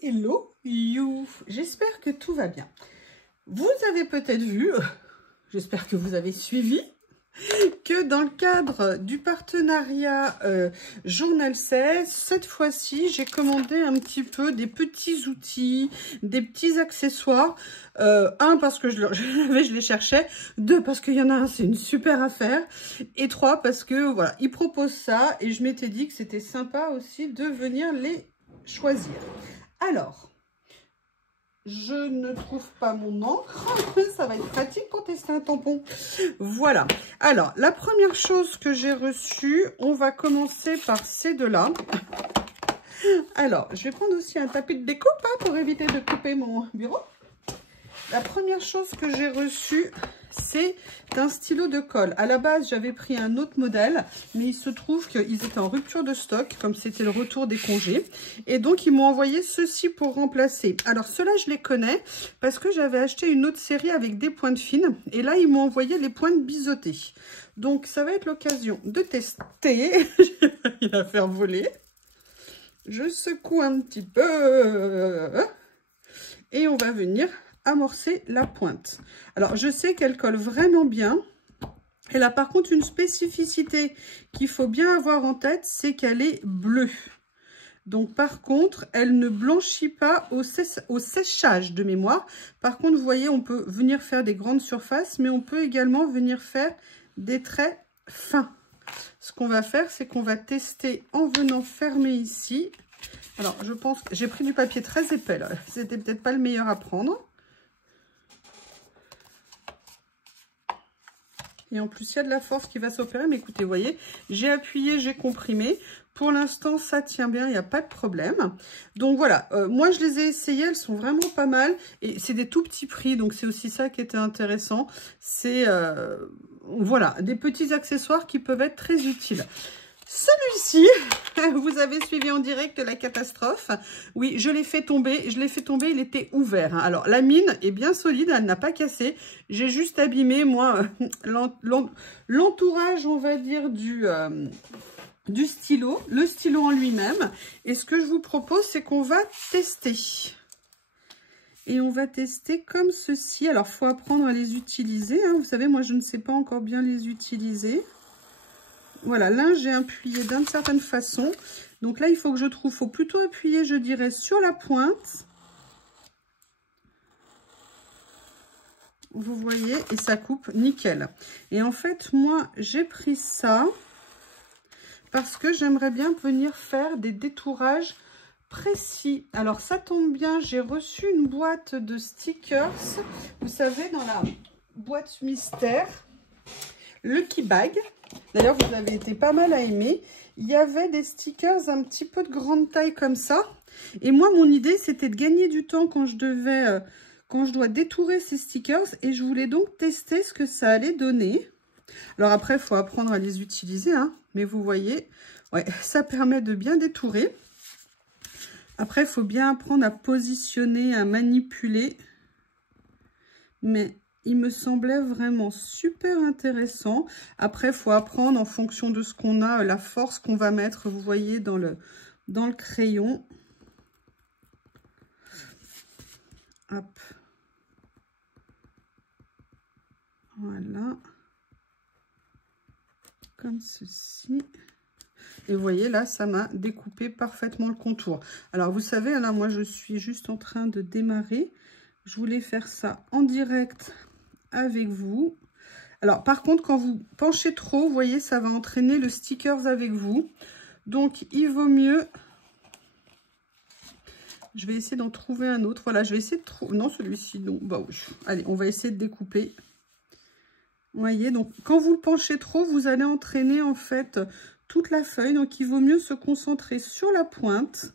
Hello you, j'espère que tout va bien. Vous avez peut-être vu, j'espère que vous avez suivi, que dans le cadre du partenariat Journal 16, cette fois-ci, j'ai commandé un petit peu des petits outils, des petits accessoires. Un, parce que je les cherchais. Deux, parce qu'il y en a un, c'est une super affaire. Et trois, parce que voilà, ils proposent ça. Et je m'étais dit que c'était sympa aussi de venir les choisir. Alors, je ne trouve pas mon encre. Ça va être pratique pour tester un tampon. Voilà. Alors, la première chose que j'ai reçue, on va commencer par ces deux-là. Alors, je vais prendre aussi un tapis de découpe pour éviter de couper mon bureau. La première chose que j'ai reçue, c'est un stylo de colle. À la base, j'avais pris un autre modèle, mais il se trouve qu'ils étaient en rupture de stock, comme c'était le retour des congés. Et donc, ils m'ont envoyé ceci pour remplacer. Alors, ceux-là, je les connais parce que j'avais acheté une autre série avec des pointes fines. Et là, ils m'ont envoyé les pointes biseautées. Donc, ça va être l'occasion de tester. J'ai failli la faire voler. Je secoue un petit peu. Et on va venir amorcer la pointe. Alors, je sais qu'elle colle vraiment bien. Elle a par contre une spécificité qu'il faut bien avoir en tête, c'est qu'elle est bleue. Donc, par contre, elle ne blanchit pas au séchage de mémoire. Par contre, vous voyez, on peut venir faire des grandes surfaces, mais on peut également venir faire des traits fins. Ce qu'on va faire, c'est qu'on va tester en venant fermer ici. Alors, je pense que j'ai pris du papier très épais, là. C'était peut-être pas le meilleur à prendre. Et en plus, il y a de la force qui va s'opérer. Mais écoutez, vous voyez, j'ai appuyé, j'ai comprimé. Pour l'instant, ça tient bien, il n'y a pas de problème. Donc voilà, moi je les ai essayées, elles sont vraiment pas mal. Et c'est des tout petits prix, donc c'est aussi ça qui était intéressant. C'est, voilà, des petits accessoires qui peuvent être très utiles. Celui-ci, vous avez suivi en direct la catastrophe. Oui, je l'ai fait tomber, il était ouvert. Alors, la mine est bien solide, elle n'a pas cassé. J'ai juste abîmé, moi, l'entourage, on va dire, du stylo, le stylo en lui-même. Et ce que je vous propose, c'est qu'on va tester. Et on va tester comme ceci. Alors, il faut apprendre à les utiliser, hein. Vous savez, moi, je ne sais pas encore bien les utiliser. Voilà, là, j'ai appuyé d'une certaine façon. Donc là, il faut que je trouve, il faut plutôt appuyer, je dirais, sur la pointe. Vous voyez, et ça coupe nickel. Et en fait, moi, j'ai pris ça parce que j'aimerais bien venir faire des détourages précis. Alors, ça tombe bien, j'ai reçu une boîte de stickers. Vous savez, dans la boîte mystère, Lucky Bag. D'ailleurs, vous avez été pas mal à aimer. Il y avait des stickers un petit peu de grande taille comme ça. Et moi, mon idée, c'était de gagner du temps quand je dois détourer ces stickers. Et je voulais donc tester ce que ça allait donner. Alors après, il faut apprendre à les utiliser, hein. Mais vous voyez, ouais, ça permet de bien détourer. Après, il faut bien apprendre à positionner, à manipuler. Mais il me semblait vraiment super intéressant. Après, il faut apprendre en fonction de ce qu'on a, la force qu'on va mettre, vous voyez, dans le crayon. Hop. Voilà. Comme ceci. Et vous voyez, là, ça m'a découpé parfaitement le contour. Alors, vous savez, là, moi, je suis juste en train de démarrer. Je voulais faire ça en direct avec vous. Alors, par contre, quand vous penchez trop, vous voyez, ça va entraîner le stickers avec vous. Donc, il vaut mieux... Je vais essayer d'en trouver un autre. Voilà, je vais essayer de trouver... Non, celui-ci, non. Bah oui. Allez, on va essayer de découper. Vous voyez, donc, quand vous le penchez trop, vous allez entraîner, en fait, toute la feuille. Donc, il vaut mieux se concentrer sur la pointe.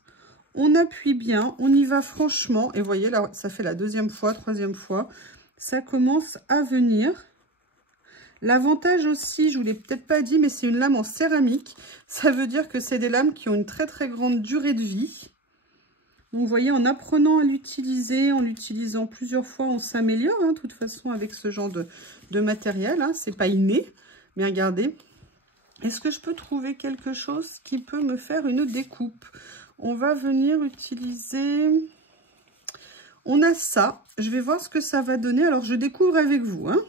On appuie bien, on y va franchement. Et vous voyez, là, ça fait la deuxième fois, troisième fois. Ça commence à venir. L'avantage aussi, je ne vous l'ai peut-être pas dit, mais c'est une lame en céramique. Ça veut dire que c'est des lames qui ont une très très grande durée de vie. Donc vous voyez, en apprenant à l'utiliser, en l'utilisant plusieurs fois, on s'améliore, hein, de toute façon, avec ce genre de matériel. Hein. C'est pas inné, mais regardez. Est-ce que je peux trouver quelque chose qui peut me faire une découpe? on va venir utiliser... On a ça. Je vais voir ce que ça va donner. Alors, je découvre avec vous. Hein.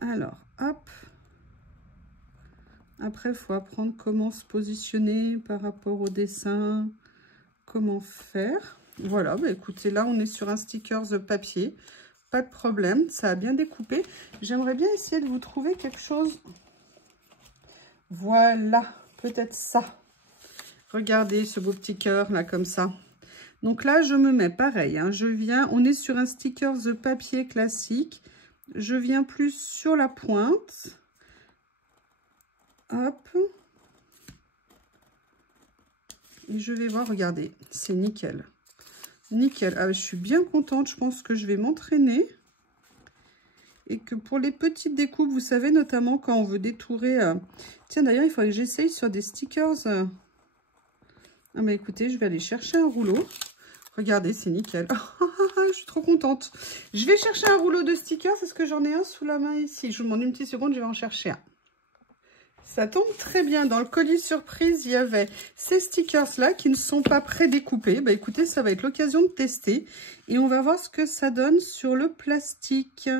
Alors, hop. Après, il faut apprendre comment se positionner par rapport au dessin. Comment faire. Voilà, bah écoutez, là, on est sur un sticker de papier. Pas de problème, ça a bien découpé. J'aimerais bien essayer de vous trouver quelque chose. Voilà, peut-être ça. Regardez ce beau petit cœur là comme ça. Donc là je me mets pareil, hein, je viens, on est sur un sticker de papier classique. Je viens plus sur la pointe. Hop. Et je vais voir, regardez, c'est nickel. Nickel. Ah, je suis bien contente, je pense que je vais m'entraîner. Et que pour les petites découpes, vous savez, notamment quand on veut détourer... Tiens, d'ailleurs, il faudrait que j'essaye sur des stickers... Ah bah écoutez, je vais aller chercher un rouleau. Regardez, c'est nickel. Je suis trop contente. Je vais chercher un rouleau de stickers. Est-ce que j'en ai un sous la main ici? Je vous demande une petite seconde, je vais en chercher un. Ça tombe très bien. Dans le colis surprise, il y avait ces stickers-là qui ne sont pas prédécoupés. Bah écoutez, ça va être l'occasion de tester. Et on va voir ce que ça donne sur le plastique.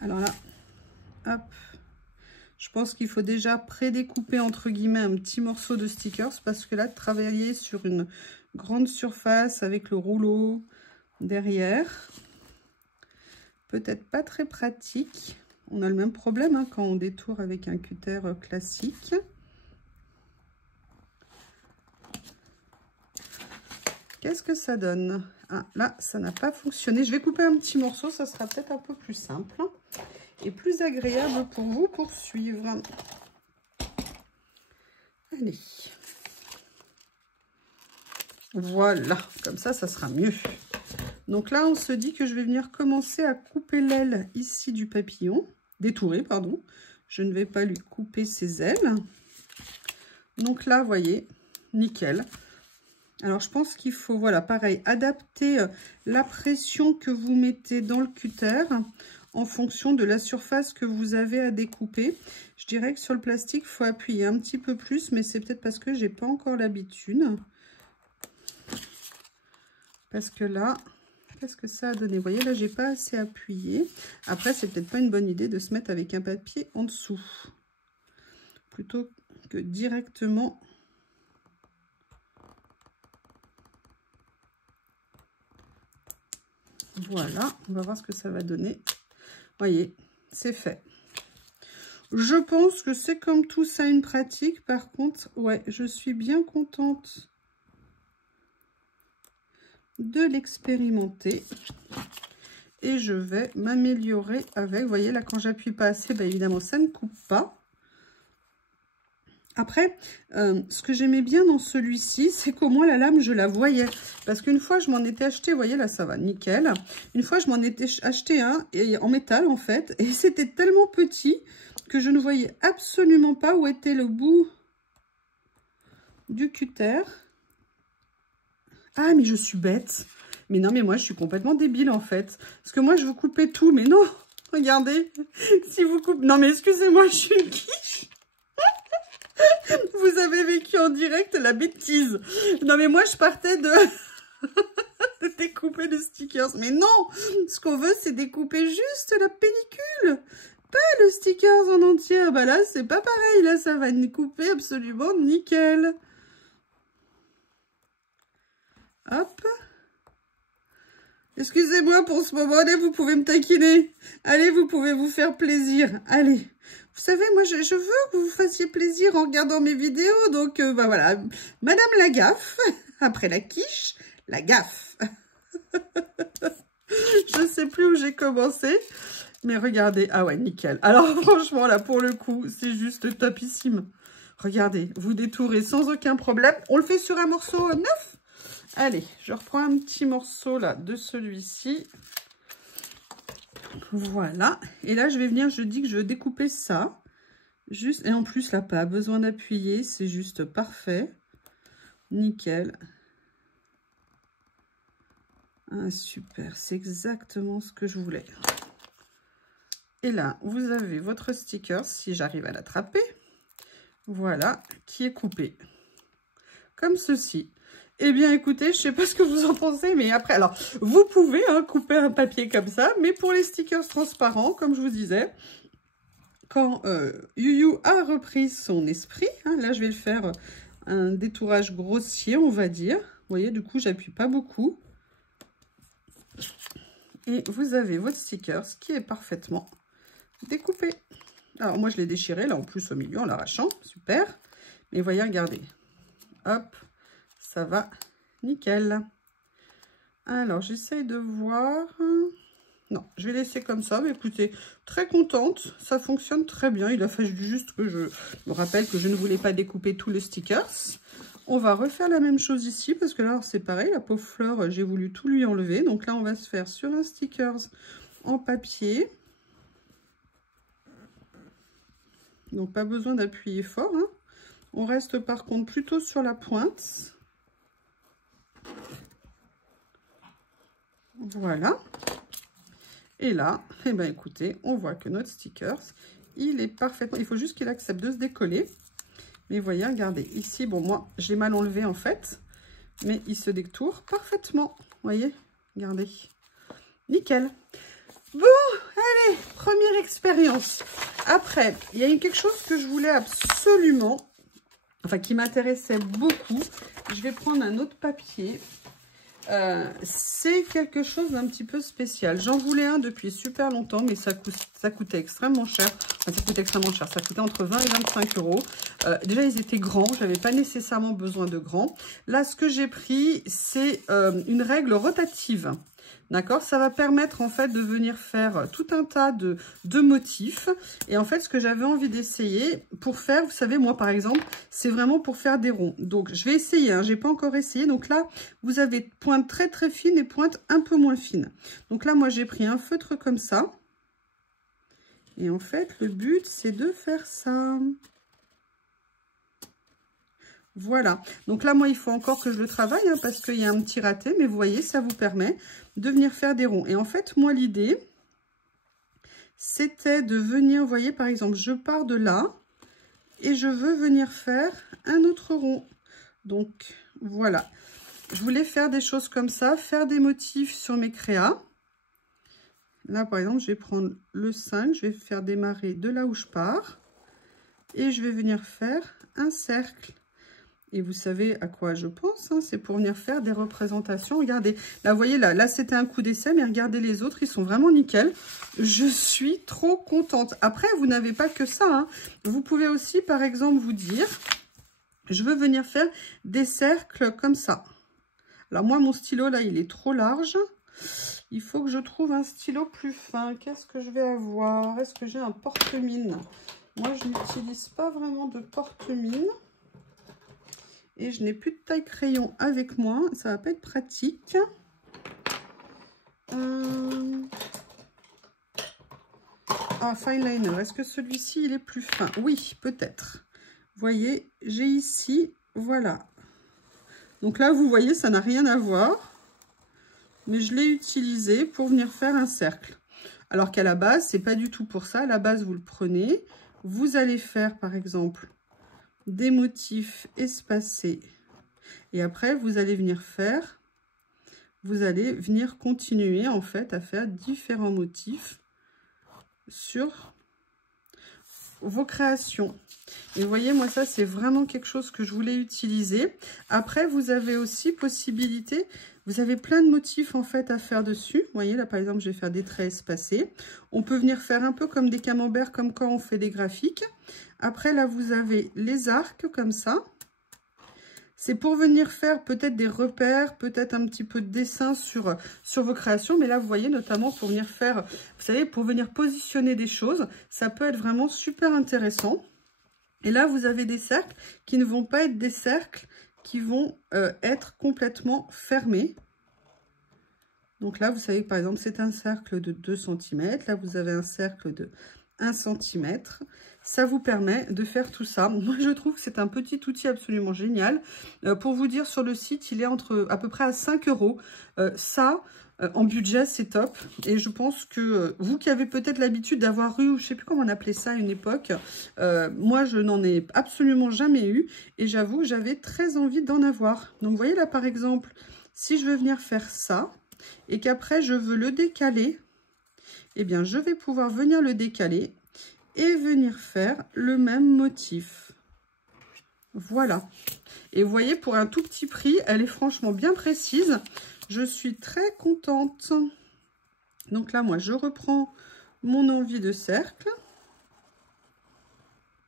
Alors là, hop. Je pense qu'il faut déjà prédécouper entre guillemets un petit morceau de stickers parce que là, travailler sur une grande surface avec le rouleau derrière, peut-être pas très pratique. On a le même problème hein, quand on détourne avec un cutter classique. Qu'est-ce que ça donne? Ah, là, ça n'a pas fonctionné. Je vais couper un petit morceau, ça sera peut-être un peu plus simple. Et plus agréable pour vous poursuivre. Allez. Voilà, comme ça, ça sera mieux. Donc là, on se dit que je vais venir commencer à couper l'aile ici du papillon. Détourer, pardon. Je ne vais pas lui couper ses ailes. Donc là, vous voyez, nickel. Alors, je pense qu'il faut, voilà, pareil, adapter la pression que vous mettez dans le cutter en fonction de la surface que vous avez à découper. Je dirais que sur le plastique, il faut appuyer un petit peu plus, mais c'est peut-être parce que j'ai pas encore l'habitude. Parce que là, qu'est-ce que ça a donné? Vous voyez, là, j'ai pas assez appuyé. Après, c'est peut-être pas une bonne idée de se mettre avec un papier en dessous. Plutôt que directement... Voilà, on va voir ce que ça va donner. Voyez, c'est fait. Je pense que c'est comme tout ça une pratique. Par contre, ouais, je suis bien contente de l'expérimenter. Et je vais m'améliorer avec. Vous voyez, là, quand j'appuie pas assez, bah, évidemment, ça ne coupe pas. Après, ce que j'aimais bien dans celui-ci, c'est qu'au moins la lame, je la voyais. Parce qu'une fois, je m'en étais acheté, vous voyez, là, ça va, nickel. Une fois, je m'en étais acheté un en métal, en fait. Et c'était tellement petit que je ne voyais absolument pas où était le bout du cutter. Ah, mais je suis bête. Mais non, mais moi, je suis complètement débile, en fait. Parce que moi, je veux couper tout, mais non. Regardez, si vous coupez... Non, mais excusez-moi, je suis une quiche. Vous avez vécu en direct la bêtise. Non, mais moi, je partais de... de découper les stickers. Mais non, ce qu'on veut, c'est découper juste la pellicule. Pas le stickers en entier. Bah là, c'est pas pareil. Là, ça va couper absolument nickel. Hop. Excusez-moi pour ce moment. Allez, vous pouvez me taquiner. Allez, vous pouvez vous faire plaisir. Allez. Vous savez, moi, je veux que vous vous fassiez plaisir en regardant mes vidéos. Donc, bah voilà. Madame la gaffe. Après la quiche, la gaffe. Je sais plus où j'ai commencé. Mais regardez. Ah ouais, nickel. Alors, franchement, là, pour le coup, c'est juste topissime. Regardez, vous détourez sans aucun problème. On le fait sur un morceau neuf. Allez, je reprends un petit morceau, là, de celui-ci. Voilà. Et là, je vais venir, je dis que je veux découper ça. Juste, et en plus, là, pas besoin d'appuyer. C'est juste parfait. Nickel. Ah, super. C'est exactement ce que je voulais. Et là, vous avez votre sticker, si j'arrive à l'attraper. Voilà, qui est coupé. Comme ceci. Eh bien, écoutez, je ne sais pas ce que vous en pensez, mais après, alors, vous pouvez couper un papier comme ça, mais pour les stickers transparents, comme je vous disais, quand YuYu a repris son esprit, là, je vais le faire un détourage grossier, on va dire. Vous voyez, du coup, j'appuie pas beaucoup. Et vous avez votre sticker, qui est parfaitement découpé. Alors, moi, je l'ai déchiré, là, en plus, au milieu, en l'arrachant. Super. Mais voyez, regardez. Hop, ça va nickel. Alors, j'essaye de voir. Non, je vais laisser comme ça. Mais écoutez, très contente. Ça fonctionne très bien. Il a fallu juste que je me rappelle que je ne voulais pas découper tous les stickers. On va refaire la même chose ici. Parce que là, c'est pareil. La pauvre fleur, j'ai voulu tout lui enlever. Donc là, on va se faire sur un sticker en papier. Donc, pas besoin d'appuyer fort. On reste par contre plutôt sur la pointe. Voilà. Et là, eh ben, écoutez, on voit que notre sticker, il est parfaitement... Il faut juste qu'il accepte de se décoller. Mais voyez, regardez, ici, bon, moi, j'ai mal enlevé en fait. Mais il se détourne parfaitement. Vous voyez, regardez. Nickel. Bon, allez, première expérience. Après, il y a quelque chose que je voulais absolument... Enfin, qui m'intéressait beaucoup. Je vais prendre un autre papier. C'est quelque chose d'un petit peu spécial. J'en voulais un depuis super longtemps, mais ça coûtait extrêmement cher. Enfin, ça coûtait extrêmement cher. Ça coûtait entre 20 et 25 euros. Déjà, ils étaient grands. Je n'avais pas nécessairement besoin de grands. Là, ce que j'ai pris, c'est une règle rotative. D'accord, ça va permettre en fait de venir faire tout un tas de motifs. Et en fait, ce que j'avais envie d'essayer pour faire, vous savez, moi par exemple, c'est vraiment pour faire des ronds. Donc, je vais essayer, je n'ai pas encore essayé. Donc là, vous avez pointe très très fine et pointe un peu moins fine. Donc là, moi, j'ai pris un feutre comme ça. Et en fait, le but, c'est de faire ça. Voilà, donc là, moi, il faut encore que je le travaille parce qu'il y a un petit raté, mais vous voyez, ça vous permet de venir faire des ronds. Et en fait, moi, l'idée, c'était de venir, vous voyez, par exemple, je pars de là et je veux venir faire un autre rond. Donc, voilà. Je voulais faire des choses comme ça, faire des motifs sur mes créas. Là, par exemple, je vais prendre le 5, je vais faire démarrer de là où je pars et je vais venir faire un cercle. Et vous savez à quoi je pense, c'est pour venir faire des représentations. Regardez, là, vous voyez, là c'était un coup d'essai, mais regardez les autres, ils sont vraiment nickel. Je suis trop contente. Après, vous n'avez pas que ça. Vous pouvez aussi, par exemple, vous dire, je veux venir faire des cercles comme ça. Alors, moi, mon stylo, là, il est trop large. Il faut que je trouve un stylo plus fin. Qu'est-ce que je vais avoir? Est-ce que j'ai un porte-mine? Moi, je n'utilise pas vraiment de porte-mine. Et je n'ai plus de taille crayon avec moi. Ça va pas être pratique. Ah, fine liner. Est-ce que celui-ci, il est plus fin? Oui, peut-être. Vous voyez, j'ai ici, voilà. Donc là, vous voyez, ça n'a rien à voir. Mais je l'ai utilisé pour venir faire un cercle. Alors qu'à la base, c'est pas du tout pour ça. À la base, vous le prenez. Vous allez faire, par exemple, des motifs espacés. Et après, vous allez venir faire, vous allez venir continuer en fait à faire différents motifs sur vos créations. Et vous voyez, moi, ça, c'est vraiment quelque chose que je voulais utiliser. Après, vous avez aussi possibilité, vous avez plein de motifs en fait à faire dessus. Vous voyez, là, par exemple, je vais faire des traits espacés. On peut venir faire un peu comme des camemberts, comme quand on fait des graphiques. Après, là, vous avez les arcs comme ça. C'est pour venir faire peut-être des repères, peut-être un petit peu de dessin sur vos créations. Mais là, vous voyez, notamment pour venir faire, vous savez, pour venir positionner des choses, ça peut être vraiment super intéressant. Et là, vous avez des cercles qui ne vont pas être des cercles qui vont être complètement fermés. Donc là, vous savez, par exemple, c'est un cercle de 2 cm. Là, vous avez un cercle de 1 cm. Ça vous permet de faire tout ça. Moi, je trouve que c'est un petit outil absolument génial. Pour vous dire, sur le site, il est entre à peu près à 5 euros. Ça, En budget, c'est top. Et je pense que vous qui avez peut-être l'habitude d'avoir eu, je ne sais plus comment on appelait ça à une époque, moi, je n'en ai absolument jamais eu. Et j'avoue que j'avais très envie d'en avoir. Donc, vous voyez là, par exemple, si je veux venir faire ça et qu'après, je veux le décaler, eh bien, je vais pouvoir venir le décaler et venir faire le même motif. Voilà. Et vous voyez, pour un tout petit prix, elle est franchement bien précise. Je suis très contente. Donc là, moi, je reprends mon envie de cercle.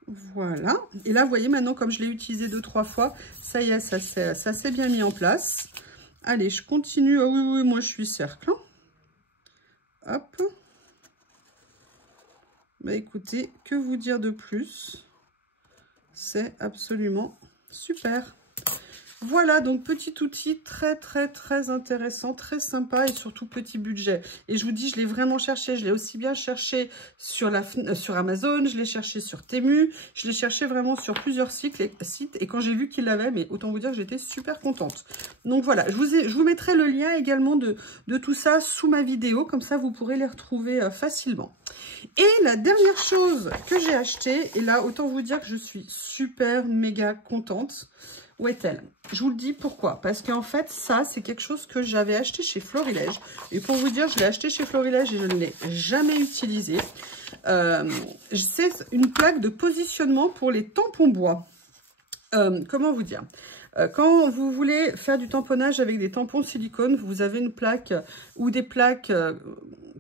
Voilà. Et là, vous voyez, maintenant, comme je l'ai utilisé 2-3 fois, ça y est, ça s'est bien mis en place. Allez, je continue. Ah oui, oui, moi, je suis cercle. Hop. Bah, écoutez, que vous dire de plus? C'est absolument super. Voilà, donc petit outil très, très, très intéressant, très sympa et surtout petit budget. Et je vous dis, je l'ai vraiment cherché. Je l'ai aussi bien cherché sur Amazon, je l'ai cherché sur Temu, je l'ai cherché vraiment sur plusieurs sites. Et quand j'ai vu qu'il l'avait, mais autant vous dire que j'étais super contente. Donc voilà, je vous mettrai le lien également de tout ça sous ma vidéo. Comme ça, vous pourrez les retrouver facilement. Et la dernière chose que j'ai achetée, et là, autant vous dire que je suis super méga contente. Où est-elle? Je vous le dis pourquoi. Parce qu'en fait, ça, c'est quelque chose que j'avais acheté chez Florilège. Et pour vous dire, je l'ai acheté chez Florilège et je ne l'ai jamais utilisé. C'est une plaque de positionnement pour les tampons bois. Comment vous dire? Quand vous voulez faire du tamponnage avec des tampons silicone, vous avez une plaque ou des plaques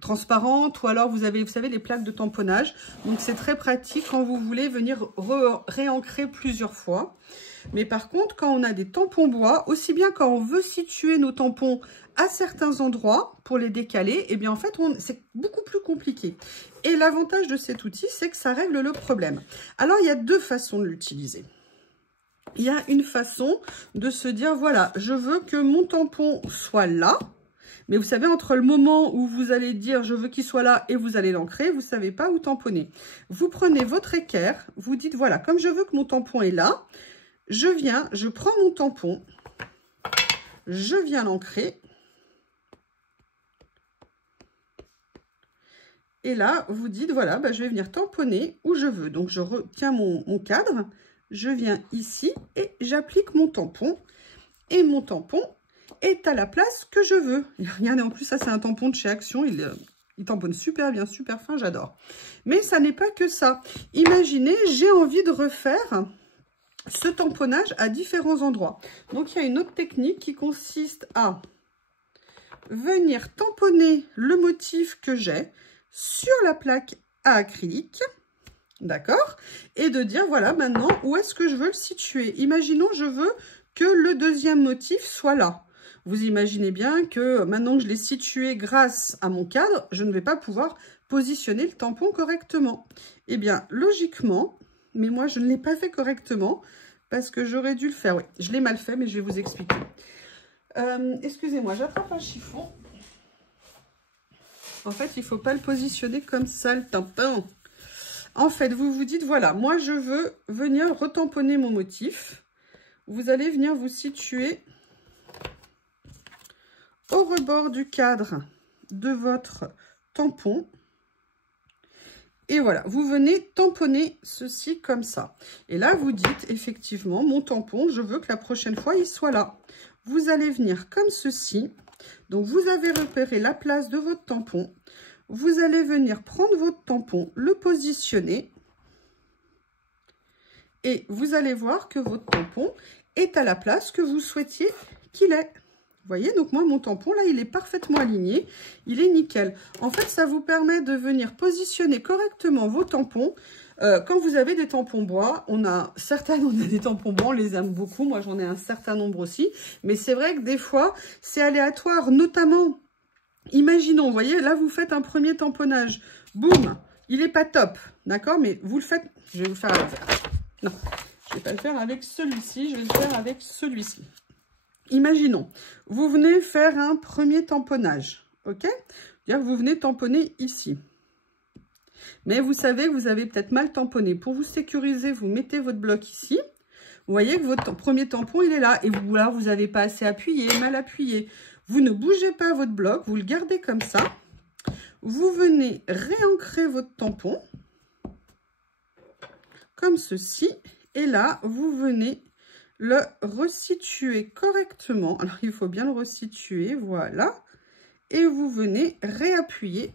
transparentes, ou alors vous avez, vous savez, les plaques de tamponnage. Donc, c'est très pratique quand vous voulez venir réancrer plusieurs fois. Mais par contre, quand on a des tampons bois, aussi bien quand on veut situer nos tampons à certains endroits pour les décaler, eh bien en fait, c'est beaucoup plus compliqué. Et l'avantage de cet outil, c'est que ça règle le problème. Alors, il y a deux façons de l'utiliser. Il y a une façon de se dire, voilà, je veux que mon tampon soit là. Mais vous savez, entre le moment où vous allez dire « je veux qu'il soit là » et vous allez l'ancrer, vous ne savez pas où tamponner. Vous prenez votre équerre, vous dites « voilà, comme je veux que mon tampon est là, je viens, je prends mon tampon, je viens l'ancrer. » Et là, vous dites « voilà, bah, je vais venir tamponner où je veux. » Donc, je retiens mon cadre, je viens ici et j'applique mon tampon. Et mon tampon est à la place que je veux. Et regardez, en plus, ça, c'est un tampon de chez Action. Il tamponne super bien, super fin, j'adore. Mais ça n'est pas que ça. Imaginez, j'ai envie de refaire ce tamponnage à différents endroits. Donc, il y a une autre technique qui consiste à venir tamponner le motif que j'ai sur la plaque à acrylique. D'accord? Et de dire, voilà, maintenant, où est-ce que je veux le situer? Imaginons, je veux que le deuxième motif soit là. Vous imaginez bien que maintenant que je l'ai situé grâce à mon cadre, je ne vais pas pouvoir positionner le tampon correctement. Eh bien, logiquement, mais moi, je ne l'ai pas fait correctement parce que j'aurais dû le faire. Oui, je l'ai mal fait, mais je vais vous expliquer. Excusez-moi, j'attrape un chiffon. En fait, il ne faut pas le positionner comme ça, le tampon. En fait, vous vous dites, voilà, moi, je veux venir retamponner mon motif. Vous allez venir vous situer au rebord du cadre de votre tampon. Et voilà, vous venez tamponner ceci comme ça. Et là, vous dites, effectivement, mon tampon, je veux que la prochaine fois, il soit là. Vous allez venir comme ceci. Donc, vous avez repéré la place de votre tampon. Vous allez venir prendre votre tampon, le positionner. Et vous allez voir que votre tampon est à la place que vous souhaitiez qu'il ait. Vous voyez, donc moi, mon tampon, là, il est parfaitement aligné. Il est nickel. En fait, ça vous permet de venir positionner correctement vos tampons. Quand vous avez des tampons bois, on a des tampons bois, on les aime beaucoup. Moi, j'en ai un certain nombre aussi. Mais c'est vrai que des fois, c'est aléatoire, notamment, imaginons, vous voyez, là, vous faites un premier tamponnage. Boum, il n'est pas top, d'accord? Mais vous le faites, je vais vous faire avec ça. Non, je ne vais pas le faire avec celui-ci, je vais le faire avec celui-ci. Imaginons, vous venez faire un premier tamponnage, ok? Vous venez tamponner ici. Mais vous savez que vous avez peut-être mal tamponné. Pour vous sécuriser, vous mettez votre bloc ici. Vous voyez que votre premier tampon, il est là. Et vous, là, vous n'avez pas assez appuyé, mal appuyé. Vous ne bougez pas votre bloc, vous le gardez comme ça. Vous venez réancrer votre tampon, comme ceci. Et là, vous venez le resituer correctement. Alors, il faut bien le resituer, voilà. Et vous venez réappuyer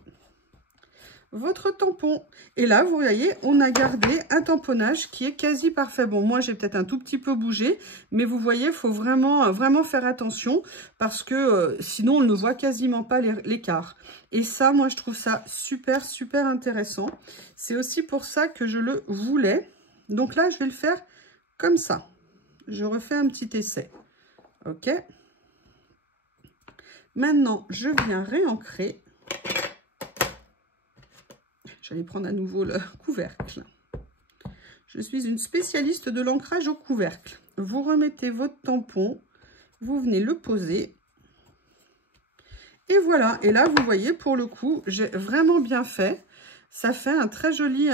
votre tampon. Et là, vous voyez, on a gardé un tamponnage qui est quasi parfait. Bon, moi, j'ai peut-être un tout petit peu bougé, mais vous voyez, il faut vraiment faire attention parce que sinon, on ne voit quasiment pas l'écart. Et ça, moi, je trouve ça super, super intéressant. C'est aussi pour ça que je le voulais. Donc là, je vais le faire comme ça. Je refais un petit essai. OK. Maintenant, je viens réancrer. J'allais prendre à nouveau le couvercle. Je suis une spécialiste de l'ancrage au couvercle. Vous remettez votre tampon, vous venez le poser. Et voilà. Et là, vous voyez, pour le coup, j'ai vraiment bien fait. Ça fait un très joli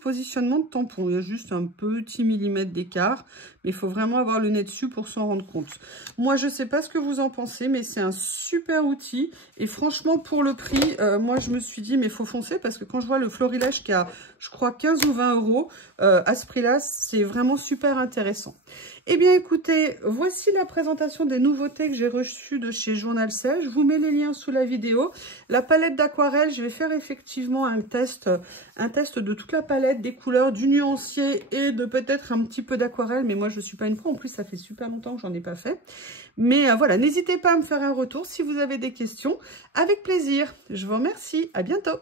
positionnement de tampon. Il y a juste un petit millimètre d'écart, mais il faut vraiment avoir le nez dessus pour s'en rendre compte. Moi, je ne sais pas ce que vous en pensez, mais c'est un super outil. Et franchement, pour le prix, moi, je me suis dit, mais il faut foncer, parce que quand je vois le florilège qui a, je crois, 15 ou 20 euros, à ce prix-là, c'est vraiment super intéressant. Eh bien, écoutez, voici la présentation des nouveautés que j'ai reçues de chez Journal Sèche. Je vous mets les liens sous la vidéo. La palette d'aquarelle, je vais faire effectivement un test de toute la palette, des couleurs, du nuancier et de peut-être un petit peu d'aquarelle. Mais moi, je ne suis pas une pro. En plus, ça fait super longtemps que j'en ai pas fait. Mais voilà, n'hésitez pas à me faire un retour si vous avez des questions. Avec plaisir. Je vous remercie. À bientôt.